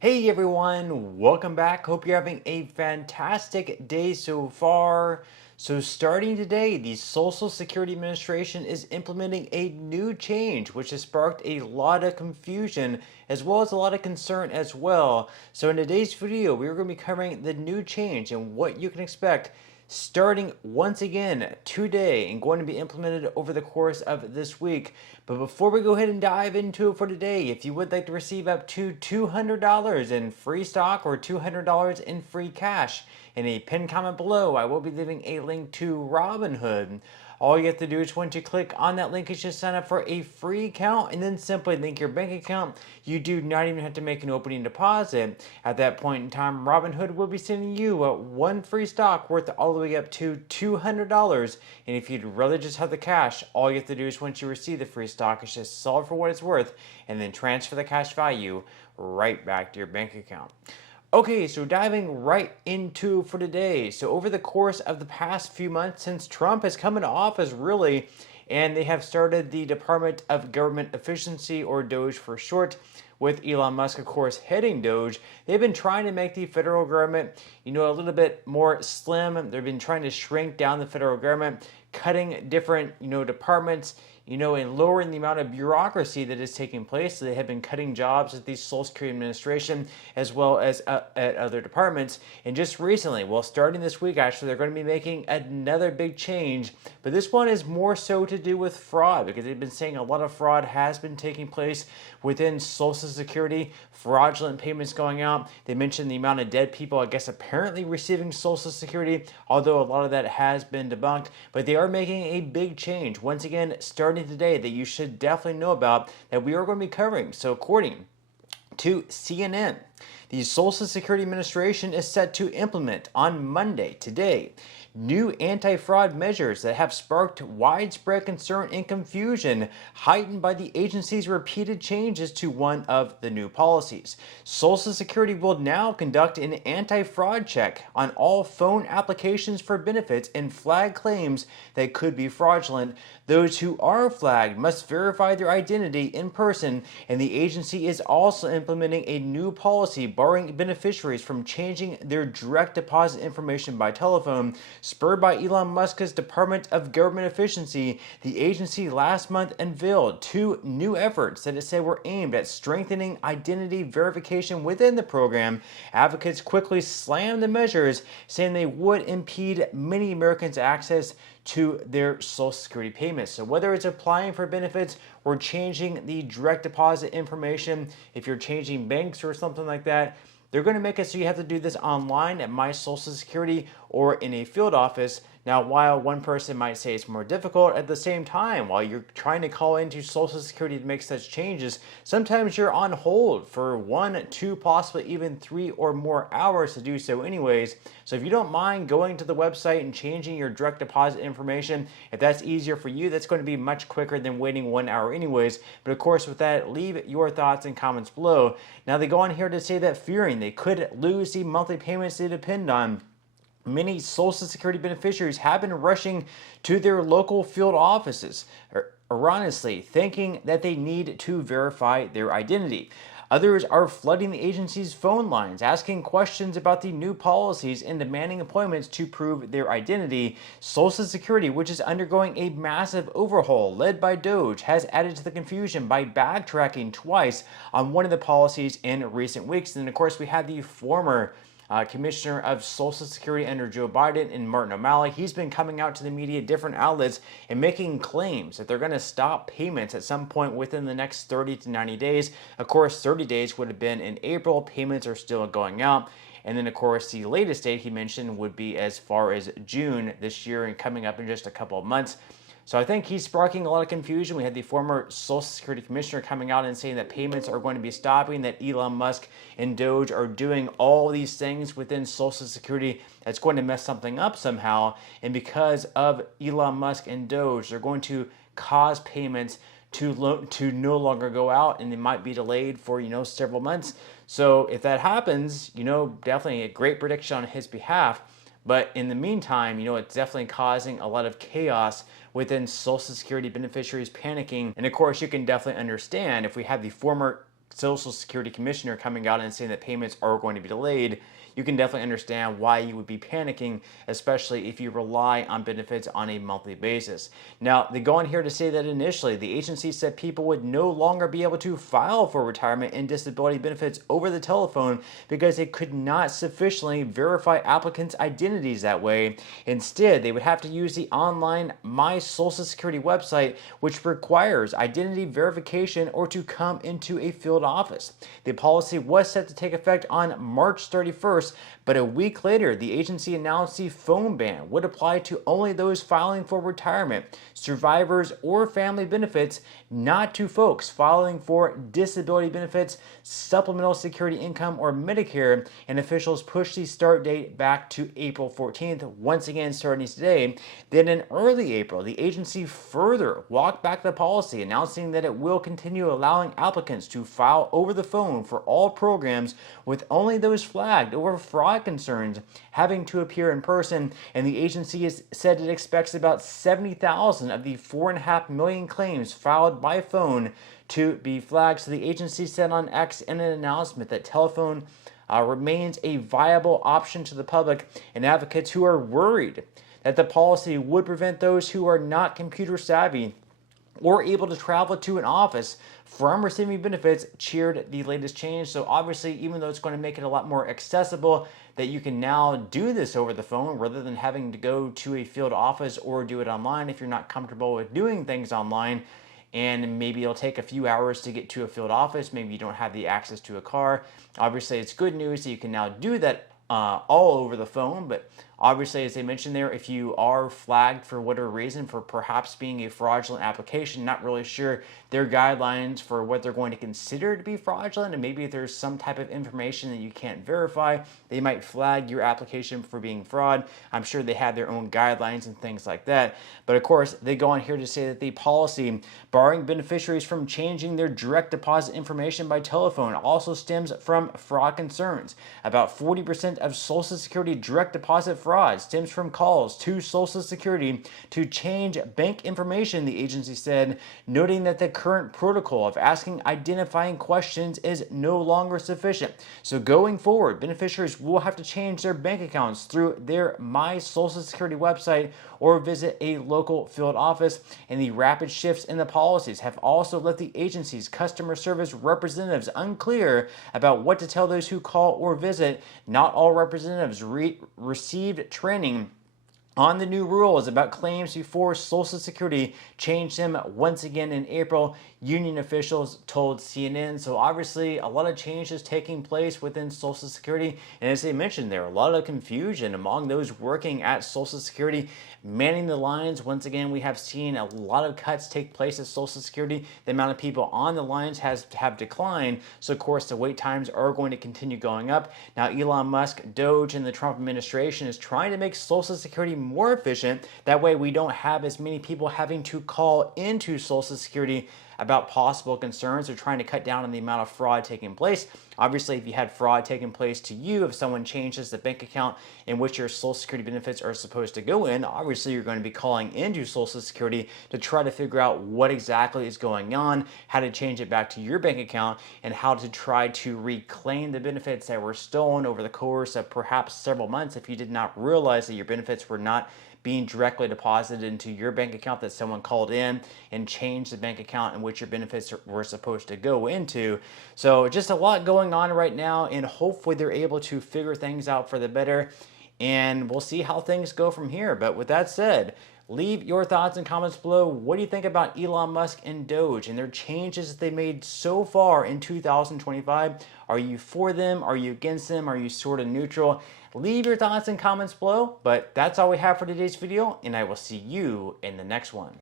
Hey everyone, welcome back. Hope you're having a fantastic day so far. So, starting today, the Social Security Administration is implementing a new change, which has sparked a lot of confusion as well as a lot of concern as well. So, in today's video, we're going to be covering the new change and what you can expect starting once again today and going to be implemented over the course of this week. But before we go ahead and dive into it for today, if you would like to receive up to $200 in free stock or $200 in free cash, in a pinned comment below, I will be leaving a link to Robinhood. All you have to do is once you click on that link is just sign up for a free account and then simply link your bank account. You do not even have to make an opening deposit. At that point in time, Robinhood will be sending you one free stock worth all the way up to $200. And if you'd rather just have the cash, all you have to do is once you receive the free stock is just sell it for what it's worth and then transfer the cash value right back to your bank account. Okay, so diving right into for today. So over the course of the past few months since Trump has come into office, really, and they have started the Department of Government Efficiency, or DOGE for short, with Elon Musk, of course, heading DOGE. They've been trying to make the federal government, a little bit more slim. They've been trying to shrink down the federal government, cutting different, departments, and lowering the amount of bureaucracy that is taking place. So they have been cutting jobs at the Social Security Administration as well as at other departments. And just recently, well, starting this week, actually, they're going to be making another big change. But this one is more so to do with fraud, because they've been saying a lot of fraud has been taking place within Social Security, fraudulent payments going out. They mentioned the amount of dead people, I guess, apparently receiving Social Security, although a lot of that has been debunked. But they are making a big change, once again, starting today, that you should definitely know about, that we are going to be covering. So according to CNN, the Social Security Administration is set to implement on Monday, today, new anti-fraud measures that have sparked widespread concern and confusion, heightened by the agency's repeated changes to one of the new policies. Social Security will now conduct an anti-fraud check on all phone applications for benefits and flag claims that could be fraudulent. Those who are flagged must verify their identity in person, and the agency is also implementing a new policy barring beneficiaries from changing their direct deposit information by telephone. Spurred by Elon Musk's Department of Government Efficiency, the agency last month unveiled two new efforts that it said were aimed at strengthening identity verification within the program. Advocates quickly slammed the measures, saying they would impede many Americans' access to their Social Security payments. So whether it's applying for benefits or changing the direct deposit information, if you're changing banks or something like that, they're going to make it so you have to do this online at My Social Security or in a field office. Now, while one person might say it's more difficult, at the same time, while you're trying to call into Social Security to make such changes, sometimes you're on hold for 1, 2, possibly even 3 or more hours to do so anyways. So if you don't mind going to the website and changing your direct deposit information, if that's easier for you, that's going to be much quicker than waiting 1 hour anyways. But of course, with that, leave your thoughts and comments below. Now, they go on here to say that fearing they could lose the monthly payments they depend on, many Social Security beneficiaries have been rushing to their local field offices, erroneously thinking that they need to verify their identity. Others are flooding the agency's phone lines, asking questions about the new policies and demanding appointments to prove their identity. Social Security, which is undergoing a massive overhaul led by DOGE, has added to the confusion by backtracking twice on one of the policies in recent weeks. And of course, we had the former Commissioner of Social Security under Joe Biden and Martin O'Malley. He's been coming out to the media, different outlets, and making claims that they're going to stop payments at some point within the next 30 to 90 days. Of course, 30 days would have been in April. Payments are still going out. And then, of course, the latest date he mentioned would be as far as June this year and coming up in just a couple of months. So I think he's sparking a lot of confusion. We had the former Social Security Commissioner coming out and saying that payments are going to be stopping, that Elon Musk and DOGE are doing all these things within Social Security that's going to mess something up somehow. And because of Elon Musk and DOGE, they're going to cause payments to no longer go out, and they might be delayed for, several months. So if that happens, definitely a great prediction on his behalf. But in the meantime, it's definitely causing a lot of chaos within Social Security beneficiaries panicking. And of course, you can definitely understand if we have the former Social Security Commissioner coming out and saying that payments are going to be delayed, you can definitely understand why you would be panicking, especially if you rely on benefits on a monthly basis. Now, they go on here to say that initially the agency said people would no longer be able to file for retirement and disability benefits over the telephone because they could not sufficiently verify applicants' identities that way. Instead, they would have to use the online My Social Security website, which requires identity verification or to come into a field office. The policy was set to take effect on March 31st, but a week later, the agency announced the phone ban would apply to only those filing for retirement, survivors, or family benefits, not to folks filing for disability benefits, supplemental security income, or Medicare, and officials pushed the start date back to April 14th, once again starting today. Then in early April, the agency further walked back the policy, announcing that it will continue allowing applicants to file over the phone for all programs, with only those flagged over fraud concerns having to appear in person. And the agency has said it expects about 70,000 of the 4.5 million claims filed by phone to be flagged. So the agency said on X in an announcement that telephone remains a viable option to the public, and advocates who are worried that the policy would prevent those who are not computer savvy or able to travel to an office from receiving benefits cheered the latest change. So obviously, even though it's going to make it a lot more accessible that you can now do this over the phone rather than having to go to a field office or do it online if you're not comfortable with doing things online, and maybe it'll take a few hours to get to a field office, maybe you don't have the access to a car. Obviously, it's good news that you can now do that all over the phone, but obviously, as they mentioned there, if you are flagged for whatever reason for perhaps being a fraudulent application, not really sure their guidelines for what they're going to consider to be fraudulent, and maybe if there's some type of information that you can't verify, they might flag your application for being fraud. I'm sure they have their own guidelines and things like that. But of course, they go on here to say that the policy barring beneficiaries from changing their direct deposit information by telephone also stems from fraud concerns. About 40% of Social Security direct deposit fraud stems from calls to Social Security to change bank information, the agency said, noting that the current protocol of asking identifying questions is no longer sufficient. So going forward, beneficiaries will have to change their bank accounts through their My Social Security website or visit a local field office. And the rapid shifts in the policies have also left the agency's customer service representatives unclear about what to tell those who call or visit. Not all representatives received training on the new rules about claims before Social Security changed them once again in April, union officials told CNN. So obviously a lot of changes taking place within Social Security, and as they mentioned there, a lot of confusion among those working at Social Security, manning the lines. Once again, we have seen a lot of cuts take place at Social Security. The amount of people on the lines have declined, so of course the wait times are going to continue going up. Now Elon Musk, Doge, and the Trump administration is trying to make Social Security more efficient. That way we don't have as many people having to call into Social Security about possible concerns. They're trying to cut down on the amount of fraud taking place. Obviously, if you had fraud taking place to you, if someone changes the bank account in which your Social Security benefits are supposed to go in, obviously you're going to be calling into Social Security to try to figure out what exactly is going on, how to change it back to your bank account, and how to try to reclaim the benefits that were stolen over the course of perhaps several months if you did not realize that your benefits were not being directly deposited into your bank account, that someone called in and changed the bank account in which your benefits were supposed to go into. So just a lot going on right now, and hopefully they're able to figure things out for the better, and we'll see how things go from here. But with that said, leave your thoughts and comments below. What do you think about Elon Musk and Doge and their changes that they made so far in 2025? Are you for them? Are you against them? Are you sort of neutral? Leave your thoughts and comments below. But that's all we have for today's video, and I will see you in the next one.